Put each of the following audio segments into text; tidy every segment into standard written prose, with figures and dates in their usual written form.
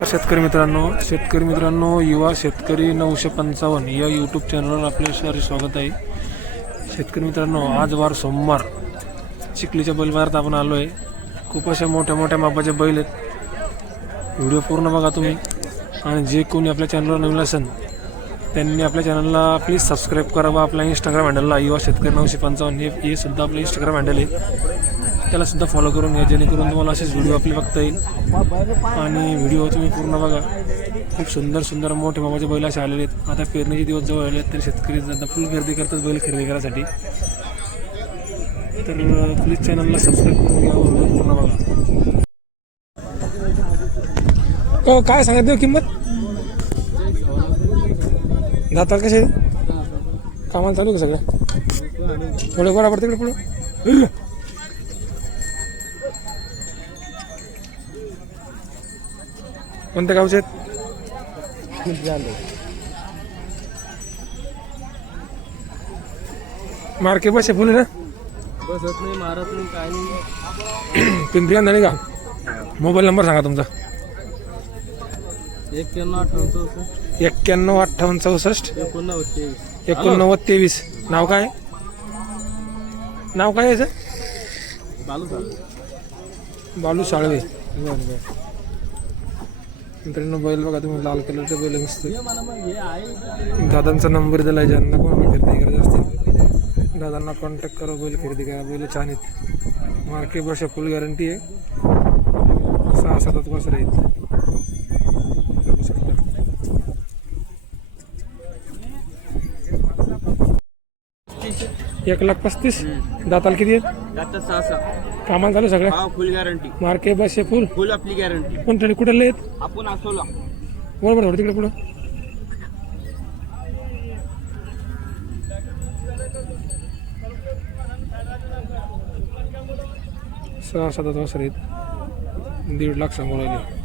शेतकरी मित्रांनो युवा शेतकरी 955 या यूट्यूब चॅनलवर आपले सारे स्वागत आहे। शेतकरी मित्रांनो, आज वार सोमवार चिखलीच्या बैल बाजारात आपण आलो आहे। खूप अशा मोठ्या मापाचे बैल आहेत। व्हिडिओ पूर्ण बघा तुम्ही, आणि जे कोणी आपल्या चॅनलवर नवीन असेल त्यांनी आपल्या चॅनलला प्लीज सबस्क्राईब करा व आपल्या इंस्टाग्राम हँडलला युवा शेतकरी 955 हे सुद्धा आपलं इंस्टाग्राम हँडल आहे, त्याला सुद्धा फॉलो करून घ्या, जेणेकरून तुम्हाला असेच व्हिडिओ आपले बघता येईल। आणि व्हिडिओ तुम्ही पूर्ण बघा। खूप सुंदर मोठे मापाचे बैल असे आलेले आहेत। आता पेरणीचे दिवस जवळ आले आहेत, तर शेतकरी फुल गर्दी करतात बैल खरेदी करायसाठी। तर प्लीज चॅनलला सबस्क्राईब करून घ्या, व्हिडिओ पूर्ण बघा। हो, काय सांगितलं किंमत? दाताल कसे कामाला चालू का सगळं? थोडे बरोबर तिकडे पुढं कोणत्या गावचे आहेत? मार्के बस फुल ना, बसत नाही, मारत नाही, काय नाही। पिंपरी नाही का? मोबाईल नंबर सांगा तुमचा। 91 58 64 89 89 नाव काय? नाव काय याचं? बालू साळवे। मित्रांनो, बैल बघा तुम्ही, लाल कलरचे बैल मस्त। दादांचा नंबर दिला, ज्यांना कोणाला खरेदी करायची असतील दादांना कॉन्टॅक्ट करा, बैल खरेदी करा। बैल छान आहेत, मार्के बस फुल गॅरंटी आहे। 6-7 वर्ष आहेत। 1,35,000 दाताल किती आहेत? आता 6 कामाला चालू सगळ्या? हा, फुल गॅरंटी, मार्के बस फुल फुल आपली गॅरंटी। कोणत्या कुठले आहेत? आपण असोला बरोबर थोडं तिकडे पुढं। सहा 7 वर्ष आहेत, 1.5 लाख सांगू राहिले।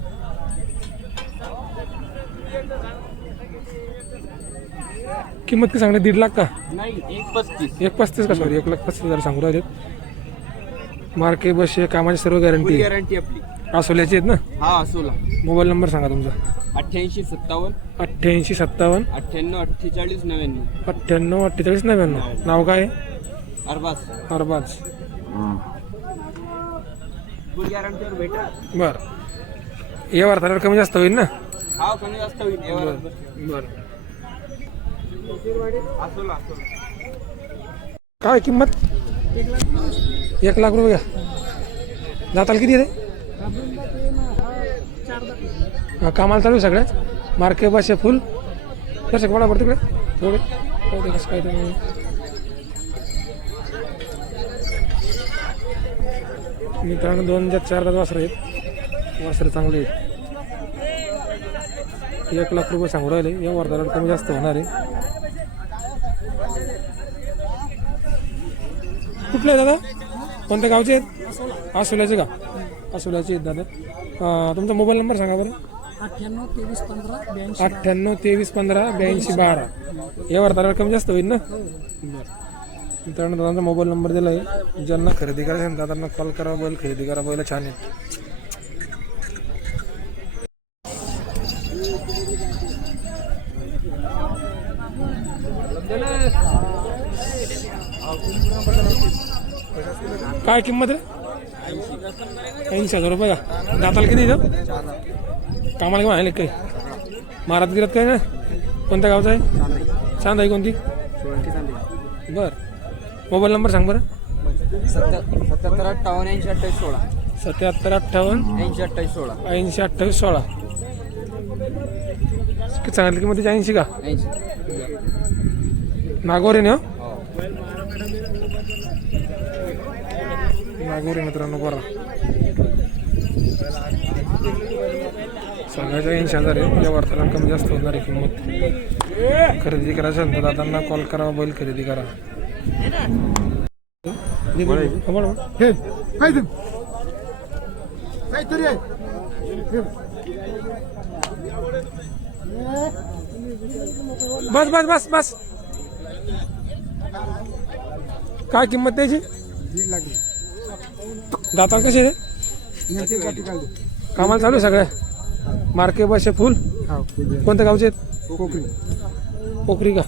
किंमत किती सांगणे? 1.5 लाख का? नाही, 1.35 1.35 का? सॉरी, 1,35,000 सांगू राहिले। मार्के बस कामाची सर्व गॅरंटी गॅरंटी आपली। असोल्याची आहेत ना? हा, असोला। मोबाईल नंबर सांगा तुमचा। 88 57 88 57 98 48 99 98 48 99। नाव काय? अरबाज। अरबाज। फुल गॅरंटीवर भेटेल। बरं, या वार्तावर कमी जास्त होईल ना? हा, कमी जास्त होईल। बरं, असोला काय किंमत? 1 लाख रुपये का? दाताल किती आहे? कामाला चालू सगळ्याच? मार्के बस फुल दर्शक बडा पडते तिकडे थोडे कसं काय ते। मित्रांनो, 2-4 वासरं आहेत, वासरं चांगले आहेत। 1 लाख रुपये सांगू राहिले, या वर्धाला कमी जास्त होणार आहे। कुठले आहेत दादा? कोणत्या गावचे आहेत? असोल्याचे का? असोल्याचे आहेत दादा। तुमचा मोबाईल नंबर सांगा बरं। 98 23 15 82 98 23 15 82 12। या वर्धाला कमी जास्त होईल ना? बरं, मित्रांनो, दादांचा मोबाईल नंबर दिला आहे, ज्यांना खरेदी करायचं आहे दादांना कॉल करा, बैल खरेदी करा, बैल छान आहे। काय किंमत आहे? 80,000 रुपये का? दाताल किती इथं? कामाला किंवा आहे काही महाराज गिरत काय ना? कोणत्या गावचा आहे? चांदाई कोणती? बरं, मोबाईल नंबर सांग बरं। 77 58 80 28 16 77 58 80 28 16 80 28 16। किती सांगितलं किंमत? 80 का? 80 नागोरे ने? नागोरे मित्रांनो, बरं सांगायचं 80,000 आहे। या वार्ताला कमी जास्त होणार आहे किंमत। खरेदी करायचं असेल तर दादांना कॉल करा, बैल खरेदी करा। बस बस बस बस, काय किंमत त्याची? 1.5 लाख। दाताल कसे रे? कामाला चालू आहे सगळ्या? मार्के बस फुल हा कोणत्या गावचे आहेत? कोकणी पोखरी का?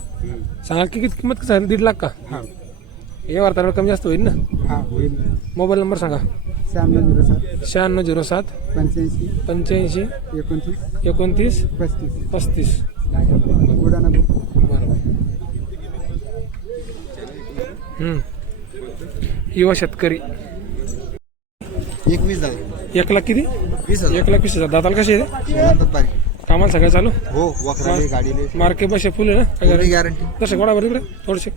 सांगा किती किंमत कसं आहे? 1.5 लाख का? हा हे वार्तावर कमी जास्त होईल ना? हा होईल. मोबाईल नंबर सांगा. 9607 86 85 85 29 29 35 35. बुलढाणा. बरोबर. युवा शेतकरी 21,000 1 लाख किती? 20,000 1 लाख 20,000. दाताला कशी आहे? शिवंतात बारी. कामाला सगळं चालू? हो वखराले गाडीले मार्के बस फुल आहे ना? काय पूर्ण करायचं? गॅरंटी. दर्शक वाढा बरं इकडे थोडेसे.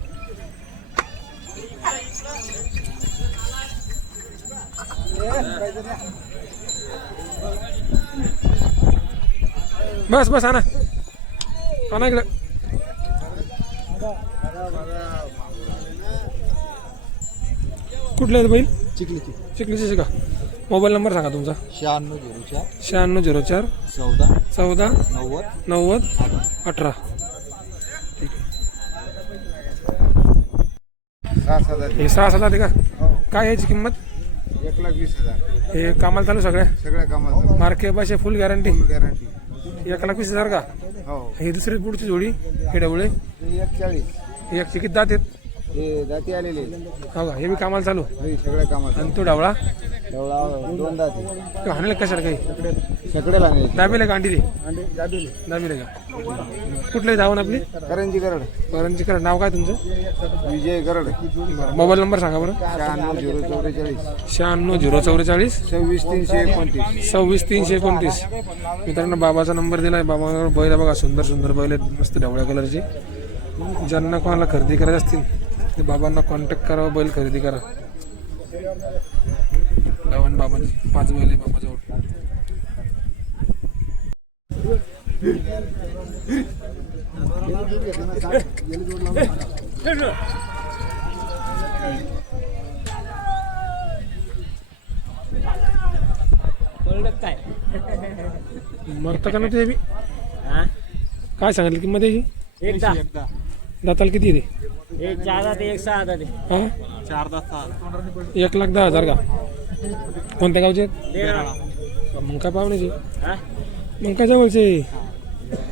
बस बस आणा आणा इकडे. कुठले आहेत बैल? चिखलीची चिखलीचे का? मोबाईल नंबर सांगा तुमचा. 9604 9604 14 14 90 90 18. ठीक आहे. हे 6,000 आहे का? काय याची किंमत? 1,20,000 हे कामाला चालू सगळ्या? सगळ्या कामाचं मार्के बस फुल गॅरंटी. गॅरंटी. 1,20,000 का? हो ही दुसरी पुढची जोडी हे डवळे 140 हे एकशे किती दात आहेत? हे जाती आलेले हो का? हे बी कामाला चालू. हे सगळ्या कामाचं. आणि तो डावळा डवळा 2 दाती तो हाणले कशाला काही सगळे लागले दाबीला का अंडी अंडे दाबेले. दाबीला का? कुठले धावून आपली करंजी गरड परंजी करा. नाव काय तुमचं? विजय गरड. मोबाईल नंबर सांगा बरं. 96,044 96,044 26,329 26,329. मित्रांनो बाबाचा नंबर दिलाय. बाबावर बैल आहे बघा. सुंदर सुंदर बैल आहेत मस्त ढवळ्या कलरचे. ज्यांना कोणाला खरेदी करायचे असतील ते बाबांना कॉन्टॅक्ट करा. बैल खरेदी करा. गावान बाबांची 5 बैल आहे बाबाजवळ. काय मरतं का ना ते बी? काय सांगितलं किंमत याची? एकदा दाताला किती येते? एक 4 ते 1 6 ते हा 1,10,000 का? कोणत्या गावचे आहेत? मग काय पाहुण्याचे? मग काय जवळचे?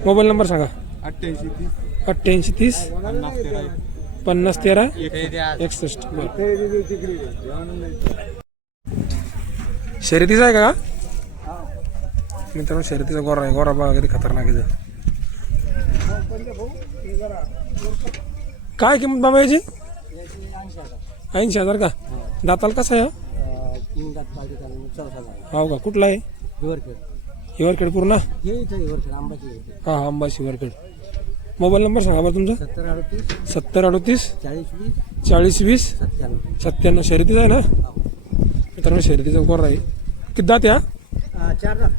मोबाईल नंबर सांगा. 88 30 50 13 61. शर्यतीचा आहे का? मित्रांनो शर्यतीचा गोरा आहे. गोरा बघा किती खतरनाक आहे. काय किंमत बाबा याची? 80,000 का? दाताल कसा आहे? हो का? कुठला आहे? हिवरखेड पूर्ण? हा हा अंबाशी हिवरखेड. मोबाईल नंबर सांगा बरं तुमचा. 70 38 40 20 97. शर्यतीचा आहे ना? मित्रांनो शर्यतीचा गोरा आहे. किती दात या?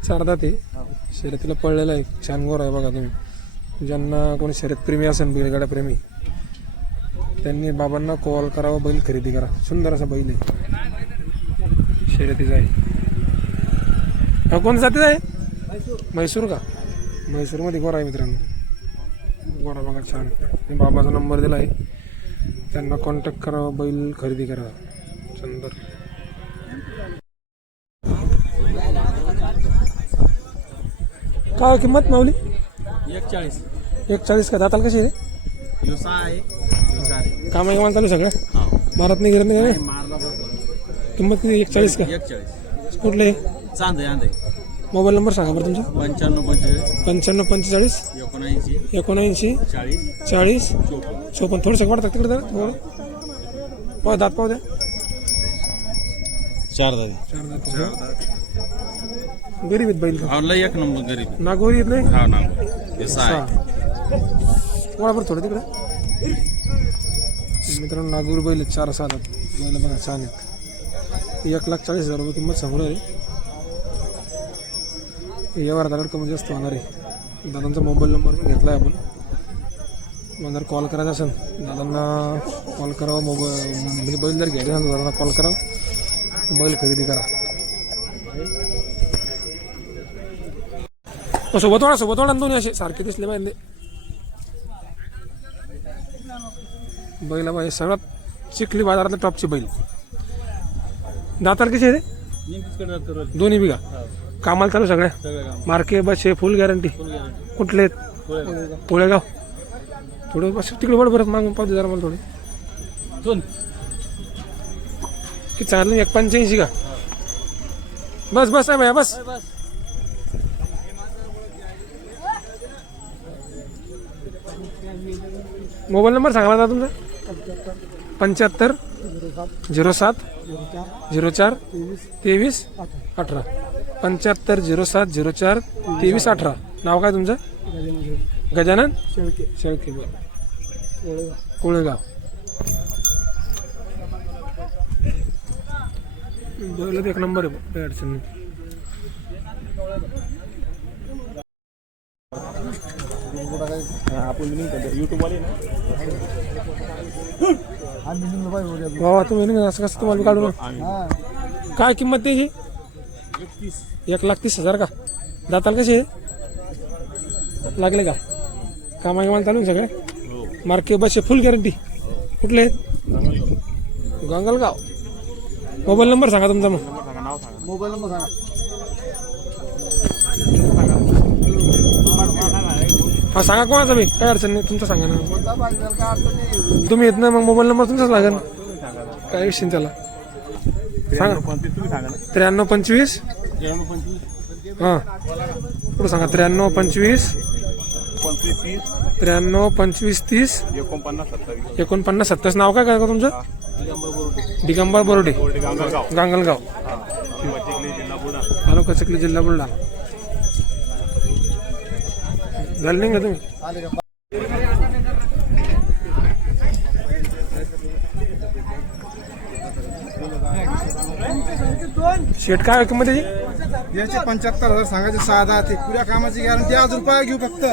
4 दात आहे. शर्यतीला पळलेला आहे. छान गोरा आहे बघा तुम्ही. ज्यांना कोणी शर्यत प्रेमी असेल बैलगाडा प्रेमी त्यांनी बाबांना कॉल करावा. बैल खरेदी करा. सुंदर असा बैल आहे. शर्यतीचा आहे. हा कोणत्या जातीचा आहे? म्हैसूर का? म्हैसूरमध्ये गोरा आहे मित्रांनो. गोरा बघा छान. बाबाचा नंबर दिला आहे. त्यांना कॉन्टॅक्ट करावा. बैल खरेदी करा. सुंदर. काय किंमत माऊली? 140 का? दाताल कशी आहे? कामा कामाला चालू सगळं मारत नाही गिरत नाही का? किंमत किती? 140 का? कुठले? मोबाईल नंबर सांगा बरं तुमचा. 95 45 79 40 54. थोडंसं वाढतात तिकडे जरा थोडं पाव दात पाव द्या. 4 दाती. गरीब आहेत बैल. एक नंबर गरीब. नागोरी येत नाही. हा ना वळा बरं थोडं तिकडं. मित्रांनो नागोरी बैल 4-6 दात बैल बघा छान आहेत. 1,40,000 रुपये किंमत सांगू आहे. यावर दादा कमी जास्त होणार आहे. दादांचा मोबाईल नंबर पण घेतला आहे आपण. मग जर कॉल करायचा असेल दादांना कॉल करावा. मोबाईल म्हणजे बैल जर घ्यायचा असेल दादांना कॉल करा. बैल खरेदी करा. सोबत वाढा दोन्ही असे सारखे दिसले पाहिजे. बैल बाई सगळ्यात चिखली बाजारातले टॉपचे बैल. दाताल कसे आहे रे? दोन्ही बिघा कामाला चालू सगळ्या सगळं काम मार्के बस हे फुल गॅरंटी फुल गॅरंटी कुठले आहेत? पोळेगाव थोडं बस तिकडे बरं बरं मागून पाहतो जरा मला थोडे दोन की चालू 185 का बस बस आहे भैया बस बस मोबाईल नंबर सांगा मला तुमचा 75 07 04 23 18 75 07 04 23 18 नाव काय तुमचं गजानन शेळके बरं कोळेगाव बैल एक नंबर आहे काही अडचण नाही बाबा तुम्ही असं कसं तुम्हाला काढून काय किंमत त्याची 1,30,000 का दाताल कसे लागले का कामाला चालू सगळे मार्के बस फुल गॅरंटी कुठले आहेत गंगलगाव मोबाईल नंबर सांगा तुमचा मग मोबाईल नंबर सांगा. हा सांगा कोणाचा मी काय अडचण नाही तुमचं सांगा ना कोणता पाहिजे काय अडचण नाही. तुम्ही येत ना मग मोबाईल नंबर तुमचाच लागेल काय विषय नाही त्याला सांगा 93 25 हां पुढं सांगा 93 25 93 25 30 49 27 नाव काय काय तुमचं दिगंबर बोर्डे गांगलगाव तालुका चिखली जिल्हा बुलढाणा झालं नाही का तुम्ही आले का? शेट काय किंमत त्याची याचे 75,000 सांगायचे 6-10 ते पुऱ्या कामाची गॅरंटी. आज रुपया घेऊ फक्त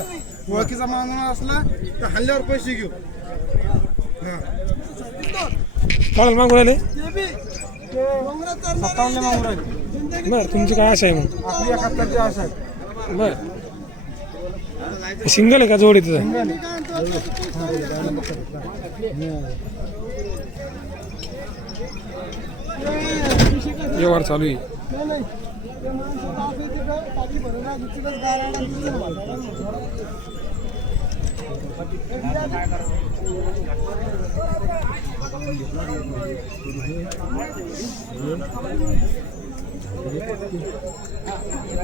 ओळखीचा माणूस असला तर हल्ल्यावर पैसे घेऊ. हा चालेल मागू राहिले 57 मागून राहिले. बरं तुमची काय आशा आहे मग आपली 71ची आशा आहे. बरं सिंगल आहे का जोडी तुझं व्यवहार चालू आहे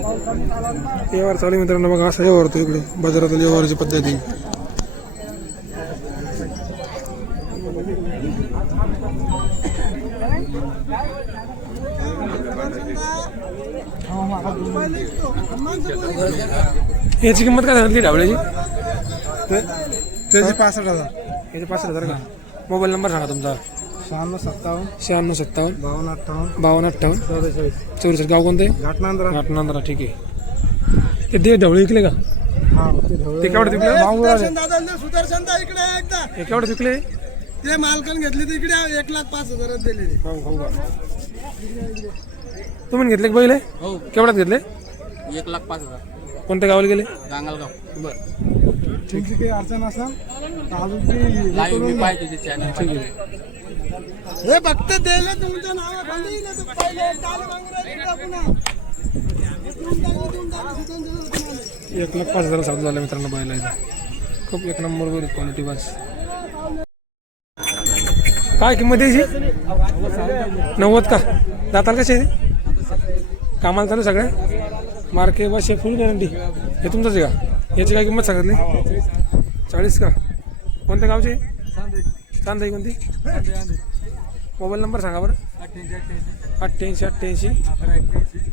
व्यवहार चालू आहे मित्रांनो बघा असा व्यवहार होतो इकडे बाजारातील व्यवहाराची पद्धती याची किंमत काय सांगितली ढाबळ्याची त्याचे 65,000. याचे 65,000 का मोबाईल नंबर सांगा तुमचा 56 शहाण्णव 57 57 52 58 44 44 गाव कोणते घाटनांद्रा. घाटनांद्रा ठीक आहे ते दे ढवळे विकले का हा ते ढवळे. ते केवढे विकले सुदर्शन दा इकडे आहे एकदा. हे केवढे विकले ते मालकान घेतले तर इकडे 1,05,000 दिले ते. तुम्ही घेतले का पहिले हो केवढ्यात घेतले 1,05,000 कोणत्या गावाला गेले गांगलगाव बरं तुमची काही अडचण असेल तर अजून ती लाईव्ह मी पाहिजे ते चॅनल ठीक आहे हे फक्त द्यायला तुमच्या नावाखाली ना तर पहिले चालू मागून राहिले पुन्हा. 1,05,000 चालू झालं मित्रांनो बैलायचं खूप एक नंबर वर क्वालिटी बस काय किंमत यायची 90 का दाताल कसे कामाला चालू सगळ्या मार्के बस हे फुल गॅरंटी हे तुमचंच आहे का याची काय किंमत सांगितली 40 का कोणत्या गावचे चांदाई कोणती मोबाईल नंबर सांगा बरं 88 88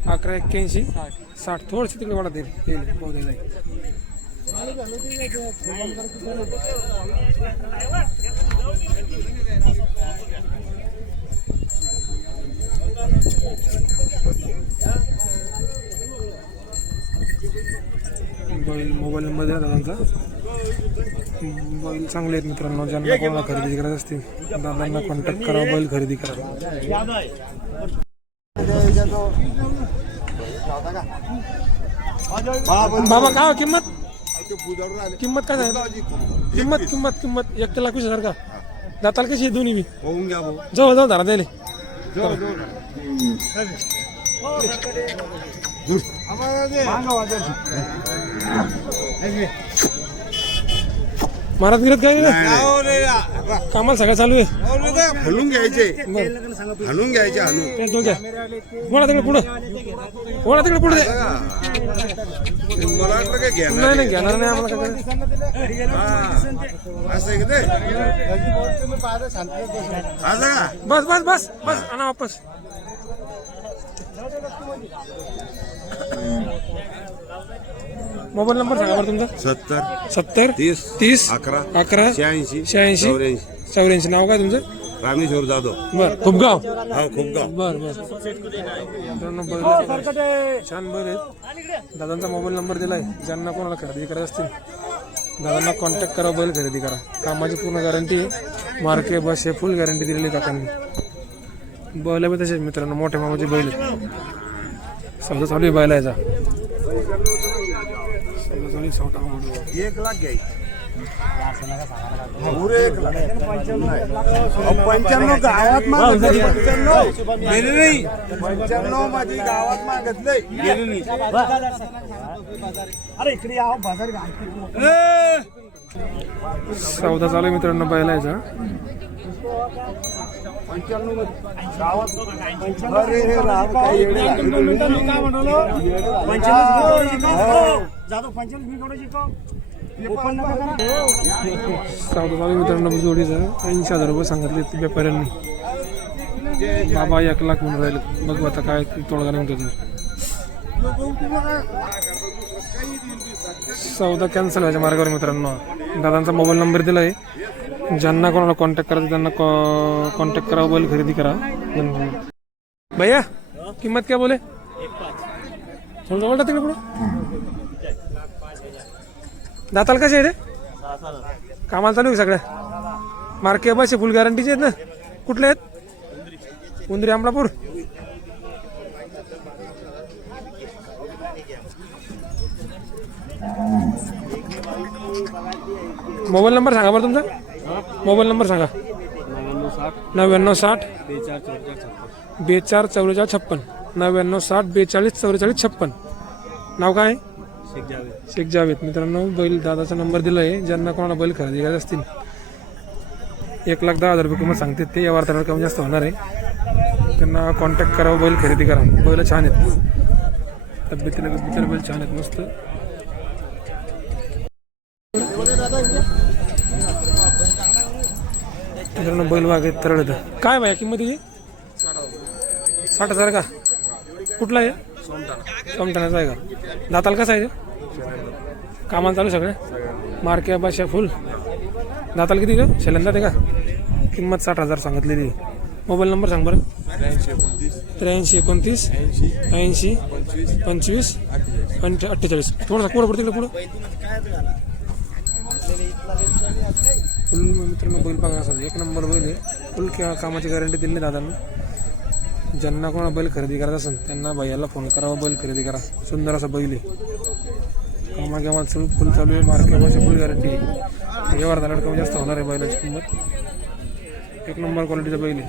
11 81 60 थोडंसं तिकडे वाढत येईल मोबाईल मोबाईल नंबर द्या दादांचा बैल चांगले आहेत मित्रांनो ज्यांना कोणाला खरेदी करायची असतील दादांना कॉन्टॅक्ट करा बैल खरेदी करा बाबा काय किंमत किंमत काय सांगितली किंमत किंमत किंमत 1,20,000 का दाताल कशी आहे दोन्ही बी होऊन घ्या भाऊ. जवळ जवळ धरा द्यायला महाराज गिरत काय कामाला सगळं चालू आहे हलून घ्यायचे बरं हलून घ्यायचे हलून ते दोन द्या बोला तिकडे पुढं बोला तिकडे पुढे द्या. मला वाटलं काय घ्या नाही नाही घेणार नाही आम्हाला काय असं आहे का ते असं का बस बस बस बस आणा वापस मोबाईल नंबर सांगा बरं तुमचा 70 30 30 11 86 86 84 नाव काय तुमचं रामेश्वर जाधव बर खूपगाव हा खूप गाव बर बर मित्रांनो, बैल छान बैल आहेत दादांचा मोबाईल नंबर दिलाय ज्यांना कोणाला खरेदी करायचं असतील दादांना कॉन्टॅक्ट करा बैल खरेदी करा कामाची पूर्ण गॅरंटी मार्के बस हे फुल गॅरंटी दिलेली काकांनी बैल बी तसेच मित्रांनो मोठ्या मामाचे बैल आहेत सौदा चालू आहे बैलाचा सौदा चालू आहे 1 लाख घ्यायचे पुरे 1 लाख 95 गावात मागितलं 95 मध्ये गावात मागितलंय गेलं नाही सौदा चालू आहे मित्रांनो बैलाचा अरे हे राव काय येडे सौदा चालू मित्रांनो जोडीचा 80,000 रुपये सांगितले व्यापाऱ्यांनी बाबा 1 लाख म्हणून राहिले बघू आता काय तोडगा नाही त्याचा सौदा कॅन्सल व्हायच्या मार्गावर मित्रांनो दादांचा मोबाईल नंबर दिला आहे ज्यांना कोणाला कॉन्टॅक्ट करायचं त्यांना कॉन्टॅक्ट करा बैल खरेदी करा धन्यवाद भैया किंमत क्या बोले थोडं जवळ तिकडे पुढं दाताल कसे आहे रे कामाला चालू आहे सगळ्या मार्के बस फुल गॅरंटीचे आहेत ना कुठले आहेत उंदरी अमलापूर मोबाईल नंबर सांगा बरं तुमचा मोबाईल नंबर सांगा 9960 42 44 56 9960 42 44 56 नाव काय शेख जावेद मित्रांनो बैल दादाचा नंबर दिला आहे ज्यांना कोणाला बैल खरेदी करायचे असतील 1,10,000 रुपये किंमत सांगते ते या वार्तावर कमी जास्त होणार आहे त्यांना कॉन्टॅक्ट करावं बैल खरेदी करा बैल छान आहेत तब्येतीला बैल छान आहेत मस्त मित्रांनो बैल वाघ तरळ येतं काय भाई किंमत तिची 60,000 का कुठला आहे सोमठाण्याचा आहे का दाताल कसा आहे कामाला चालू सगळं मार्के बाशा फुल दाताल किती शेलंदात आहे का किंमत 60,000 सांगितलेली मोबाईल नंबर सांग बरं 83 29 80 25 48 थोडंसं पुढं पडतं तिकडे पुढं फुल मित्रांनो बैल बघा असं 1 नंबर बैल आहे फुल कामाची गॅरंटी दिली दादांना ज्यांना कोणाला बैल खरेदी करायचं असेल त्यांना भैयाला फोन करावा बैल खरेदी करा सुंदर असा बैल आहे कामा फुल चालू आहे मार्केटमध्ये फुल गॅरंटी आहे व्यवहार झाल्यावर कमी जास्त होणार आहे बैलाची किंमत 1 नंबर क्वालिटीचा बैल आहे